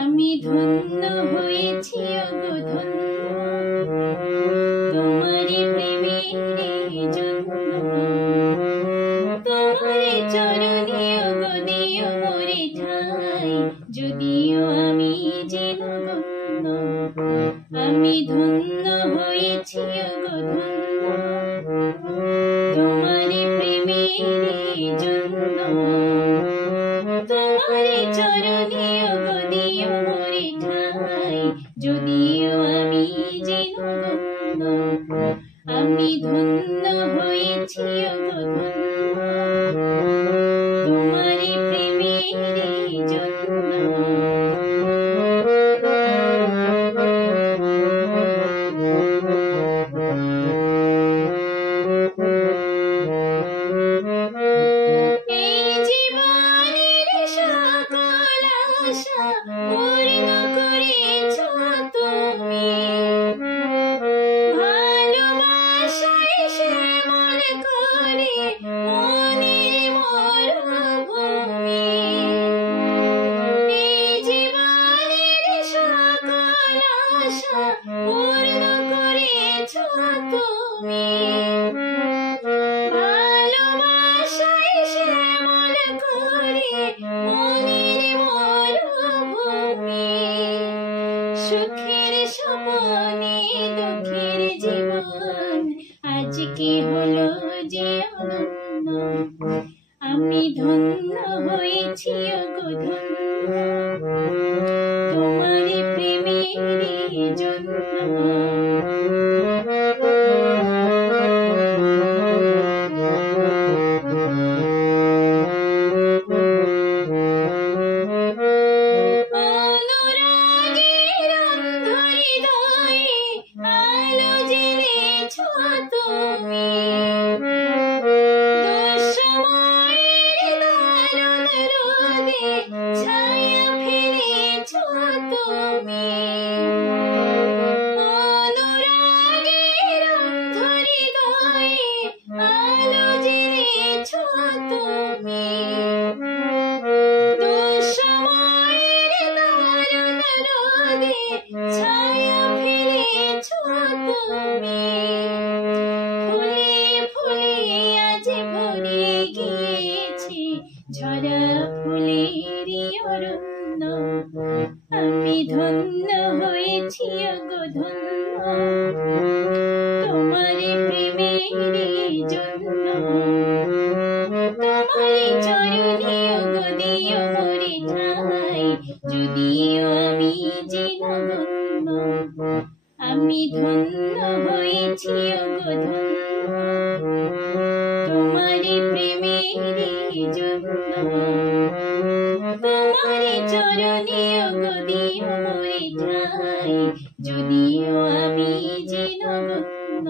আমি ধন্য হয়েছি ওগো ধন্য তোমারি প্রেমের জন্য। তোমারে চরণে ওগো দিও মোরে ঠাই, যদিও আমি যে নগণ্য। আমি ধন্য হয়েছি ওগো ধন্য তোমারি প্রেমের জন্য। তোমারে চরণে ওগো দিও মোরে ঠাই, যদিও আমি যে নগণ্য। আমি ধন্য হয়েছি ওগো ধন্য তোমারি প্রেমের জন্য। পূর্ণ করেছ তুমি, ভালোবাসায় শ্যামল করে মনের মরুভূমি। এই জীবনের সকল আশা পূর্ণ করেছ তুমি, ভালোবাসায় শ্যামল করে মনের মরুভূমি। সুখের স্বপনে দুঃখের জীবন আজকে হলো যে অনন্য। আমি ধন্য হয়েছি ওগো ধন্য তোমার প্রেমের জন্য। ছায়া ফেলেছ তুমি, অনুরাগের অন্ধরি গায়ে আলো জেলেছ তুমি। দুঃসময়ের দারুণ রোদে ছায়া ফেলেছ তুমি। ফুলে ফুলে আজ ভরে গিয়েছে ঝরা ফুলের অরণ্য। আমি ধন্য হয়েছি ওগো ধন্য তোমার প্রেমের জন্য। তোমার চরণে ওগো দিও মোরে ঠাই, যদিও আমি যে নগণ্য। আমি ধন্য হয়েছি ওগো ধন্য তোমার প্রেমের জন্য। তোমার চরণে ওগো দিও মোরে ঠাই, যদিও আমি যে নগণ্য।